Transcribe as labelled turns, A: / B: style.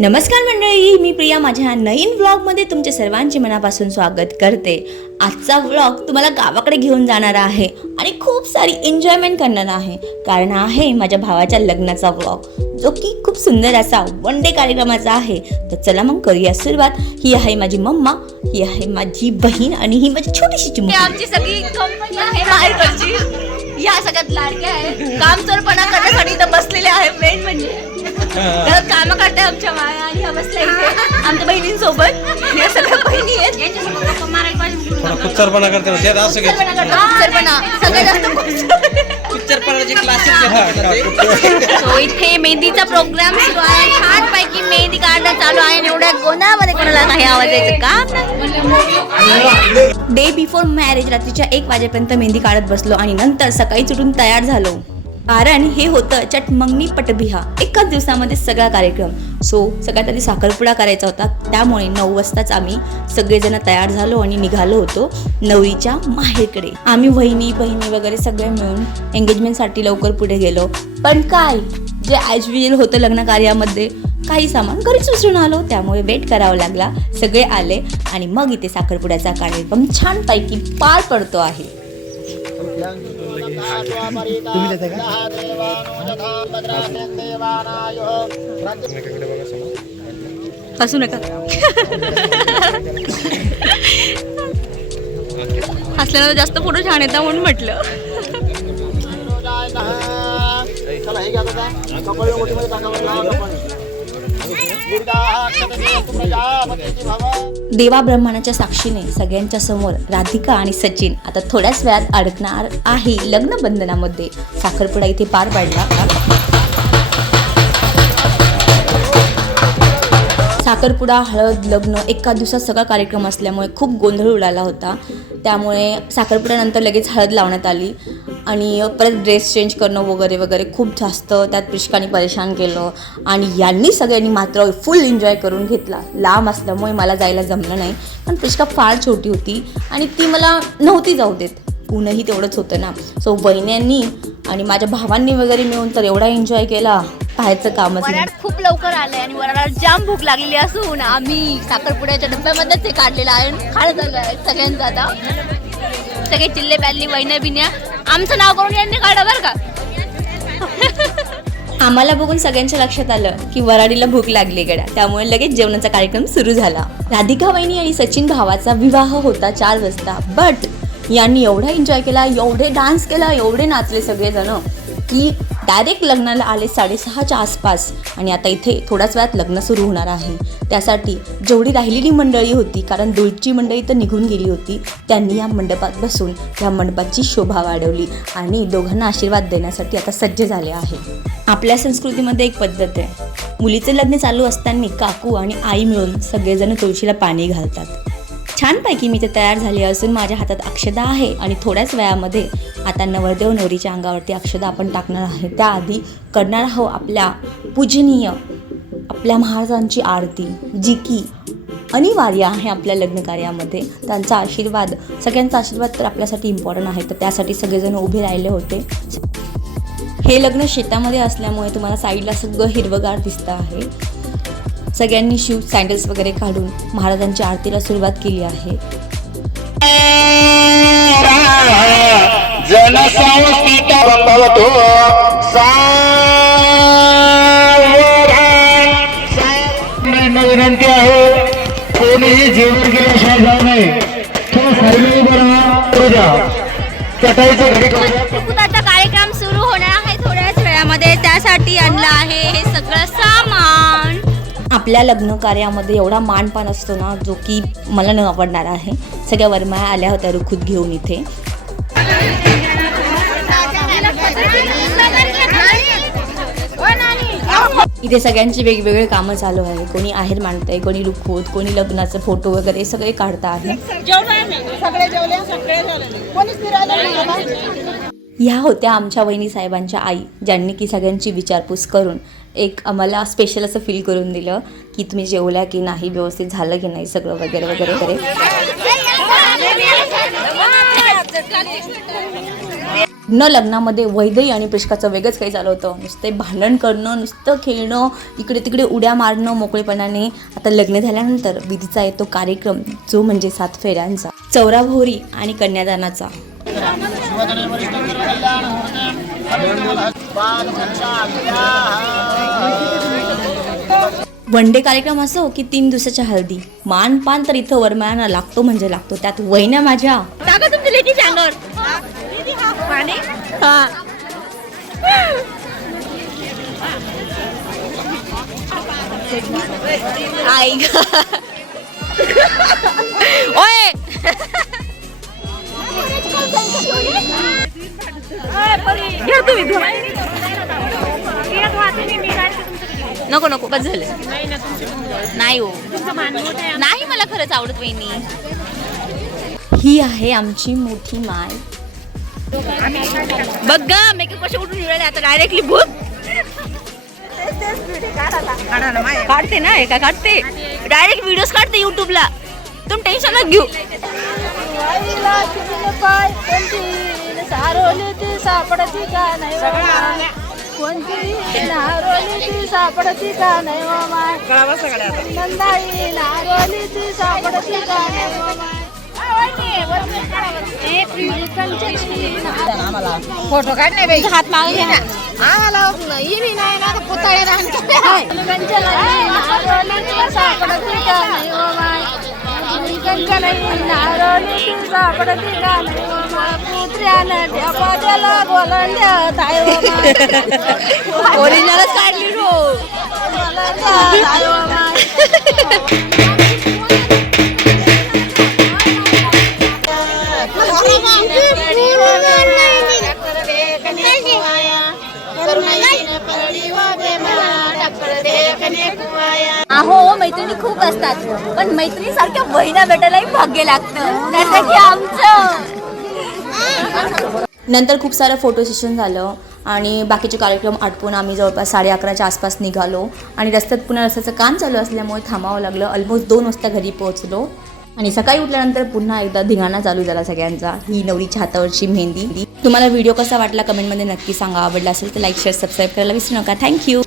A: नमस्कार मंडळी मी प्रिया. माझ्या नवीन व्लॉगमध्ये तुमचे सर्वांचे मनापासून स्वागत करते. आजचा व्लॉग तुम्हाला गावाकडे घेऊन जाणार आहे आणि खूप सारी एन्जॉयमेंट करणार आहे. कारण आहे माझ्या भावाच्या लग्नाचा व्लॉग जो की खूप सुंदर असा वन डे कार्यक्रमाचा आहे. तर चला मग करूया सुरुवात. ही आहे माझी मम्मा ही आहे माझी बहीण आणि ही माझी छोटीशी
B: हे
A: चिमू
B: आमची सगळी कंपनी आहे या सगळ्यात लाडक्या आहे काम चोरपणा करण्यासाठी इथं बसलेले आहे मेन म्हणजे घरात काम करते आमच्या माया आणि ह्या बसल्या इथे. आमच्या बहिणींसोबत. या सगळ्या बहिणी आहेत.
C: थोडा कुच्चरपणा करते ना त्यात असं घ्यायचं.
B: कुचरपणा सगळ्यात जास्त कुचरपणा.
D: पिक्चरपणाचे क्लासेस
B: So, इथे मेहंदीचा प्रोग्राम सुरू आहे. छान पैकी मेहंदी काढणं चालू आहे आणि एवढ्या गोंधळामध्ये कोणाला काही आवाज यायचं काम नाही
A: डे बिफोर मॅरेज रात्रीच्या एक वाजेपर्यंत मेहंदी काढत बसलो आणि नंतर सकाळी सुटून तयार झालो. कारण हे होतं चटमंगनी पटबिहा. एकाच दिवसामध्ये सगळा कार्यक्रम. सो सगळ्यात आधी साखरपुडा करायचा होता. त्यामुळे नऊ वाजताच आम्ही सगळेजण तयार झालो आणि निघालो होतो नवरीच्या माहेरकडे. आम्ही वहिनी बहिणी वगैरे सगळे मिळून एंगेजमेंटसाठी लवकर पुढे गेलो. पण काय? जे ॲज विल होतं लग्न कार्यामध्ये काही सामान घरीच विसरून आलो. त्यामुळे वेट करावा लागला. सगळे आले आणि मग इथे साखरपुड्याचा कार्यक्रम छानपैकी पार पडतो आहे.
D: तुम्ही देता का
B: हसू नका. हसल्यानं जास्त फोटो छान येतात म्हणून म्हटलं.
D: चला हे घ्या
A: देवा ब्रह्माणाच्या साक्षीने सगळ्यांच्या समोर राधिका आणि सचिन आता थोड्याच वेळात अडकणार आहे लग्न बंधनामध्ये. साखरपुडा इथे पार पडला. साखरपुडा हळद लग्न एका दिवसात सगळा कार्यक्रम असल्यामुळे खूप गोंधळ उडाला होता. त्यामुळे साखरपुड्यानंतर लगेच हळद लावण्यात आली आणि परत ड्रेस चेंज करणं वगैरे वगैरे खूप जास्त त्यात प्रिशकाने परेशान केलं आणि यांनी सगळ्यांनी मात्र फुल एन्जॉय करून घेतला. लांब असल्यामुळे मला जायला जमलं नाही. पण प्रिशका फार छोटी होती आणि ती मला नव्हती जाऊ देत. ऊनही तेवढंच होतं ना. सो बहिण्यांनी आणि माझ्या भावांनी वगैरे मिळून तर एवढा एन्जॉय केला. पाहायचं कामच
B: वराड खूप लवकर आलंय आणि वराडाला जाम भूक लागलेली असून आम्ही साखरपुड्याच्या डब्यामध्येच हे काढलेलं आहे. खाणं झालं आहे सगळ्यांचं आता. सगळे चिल्ले प्याल्ली वहिन्या बिन्या. आमचं नाव करून यांनी काढा बरं का.
A: आम्हाला बघून सगळ्यांच्या लक्षात आलं की वराडीला भूक लागली गड्या. त्यामुळे लगेच जेवणाचा कार्यक्रम सुरू झाला. राधिका वहिनी आणि सचिन भावाचा विवाह होता चार वाजता. बट यांनी एवढा एन्जॉय केला एवढे डान्स केला एवढे नाचले सगळेजण की डायरेक्ट लग्नाला आले साडेसहाच्या आसपास. आणि आता इथे थोड्याच वेळात लग्न सुरू होणार आहे. त्यासाठी जेवढी राहिलेली मंडळी होती कारण दुळची मंडळी तर निघून गेली होती त्यांनी या मंडपात बसून या मंडपाची शोभा वाढवली आणि दोघांना आशीर्वाद देण्यासाठी आता सज्ज झाले आहे. आपल्या संस्कृतीमध्ये एक पद्धत आहे. मुलीचं लग्न चालू असताना काकू आणि आई मिळून सगळेजण तुळशीला पाणी घालतात. छानपैकी मी ते तयार झाले असून माझ्या हातात अक्षदा आहे आणि थोड्याच वेळामध्ये आता नवरदेव नवरीच्या अंगावरती अक्षदा आपण टाकणार आहे. त्याआधी करणार आहोत आपल्या पूजनीय आपल्या महाराजांची आरती जी की अनिवार्य आहे आपल्या लग्न कार्यामध्ये. त्यांचा आशीर्वाद सगळ्यांचा आशीर्वाद तर आपल्यासाठी इम्पॉर्टंट आहे. तर त्यासाठी सगळेजण उभे राहिले होते. हे लग्न शेतामध्ये असल्यामुळे तुम्हाला साईडला सगळं हिरवगार दिसतं आहे. सगळ्यांनी शिव सँडल्स वगैरे काढून महाराजांच्या आरतीला सुरुवात केली आहे.
E: सावधान. विनंती आहे. कोणीही जेवण केल्याशिवाय जाऊ नये. साईडला उभं राहा चटाईचं करू
B: कार्यक्रम सुरू होणार आहे थोड्याच वेळामध्ये. त्यासाठी आणलं आहे हे सगळं सामान.
A: आपल्या लग्न कार्यामध्ये एवढा मानपान असतो ना जो की मला न आवडणार आहे. सगळ्या वरमाया आल्या होत्या रुखूत घेऊन इथे. इथे सगळ्यांची वेगवेगळे कामं चालू आहे कोणी आहेर मांडतंय कोणी रुखवत कोणी लग्नाचे फोटो वगैरे सगळे काढता आहे. ह्या होत्या आमच्या वहिनी साहेबांच्या आई ज्यांनी की सगळ्यांची विचारपूस करून एक आम्हाला स्पेशल असं फील करून दिलं की तुम्ही जेवल्या की नाही व्यवस्थित झालं की नाही सगळं वगैरे वगैरे वगैरे. न लग्नामध्ये वैदई आणि प्रिष्काचं वेगळंच काही चालू होतं. नुसते भांडण करणं नुसतं खेळणं इकडे तिकडे उड्या मारणं मोकळेपणाने. आता लग्न झाल्यानंतर विधीचा येतो कार्यक्रम जो म्हणजे सात फेऱ्यांचा. चौराभोरी आणि कन्यादानाचा. वन डे कार्यक्रम असो की तीन दिवसाच्या हळदी. मान पान तर इथं वरमायाना लागतो म्हणजे लागतो. त्यात वहिन्या माझ्या.
B: पाणी? हा.
A: आई ओय
B: घ्या तुम्ही
A: नको नको बस झालं. नाही हो. नाही मला खरंच आवडत वहिनी. ही आहे आमची मोठी माय.
B: बघ ग मेकअप कसे उठून मिळाले आता डायरेक्टली भूत काढते ना एका काढते. डायरेक्ट व्हिडिओज काढते युट्यूबला तुम्ही टेन्शन नका घेऊ.
F: सापडती का नाही कोणती नारोली ती सापडती का नाही हो माय नंदाई नारोली ती सापडती का नाही हो माय? फोटो काढ नाही बाई हात मागे घे ना आम्हाला येवी नाही ना पुतळे नारोली ती सापडती
B: मैत्रिणी खूप असतात. पण मैत्रिणी सारख्या बहिणा भेटायलाही भाग्य लागतं. त्यासाठी आमचं.
A: नंतर खूप सारं फोटो सेशन झालं आणि बाकीचे कार्यक्रम आटपून आम्ही जवळपास साडे अकराच्या आसपास निघालो. आणि रस्त्यात पुन्हा रस्त्याचं काम चालू असल्यामुळे थांबावं लागलं. ऑलमोस्ट दोन वाजता घरी पोहोचलो. आणि सकाळी उठल्यानंतर पुन्हा एकदा धिंगाणा चालू झाला सगळ्यांचा. ही नवरीच्या हातावरची मेहंदी. तुम्हाला व्हिडिओ कसा वाटला? कमेंटमध्ये नक्की सांगा. आवडला असेल तर लाईक शेअर सबस्क्राईब करायला विसरू नका. थँक्यू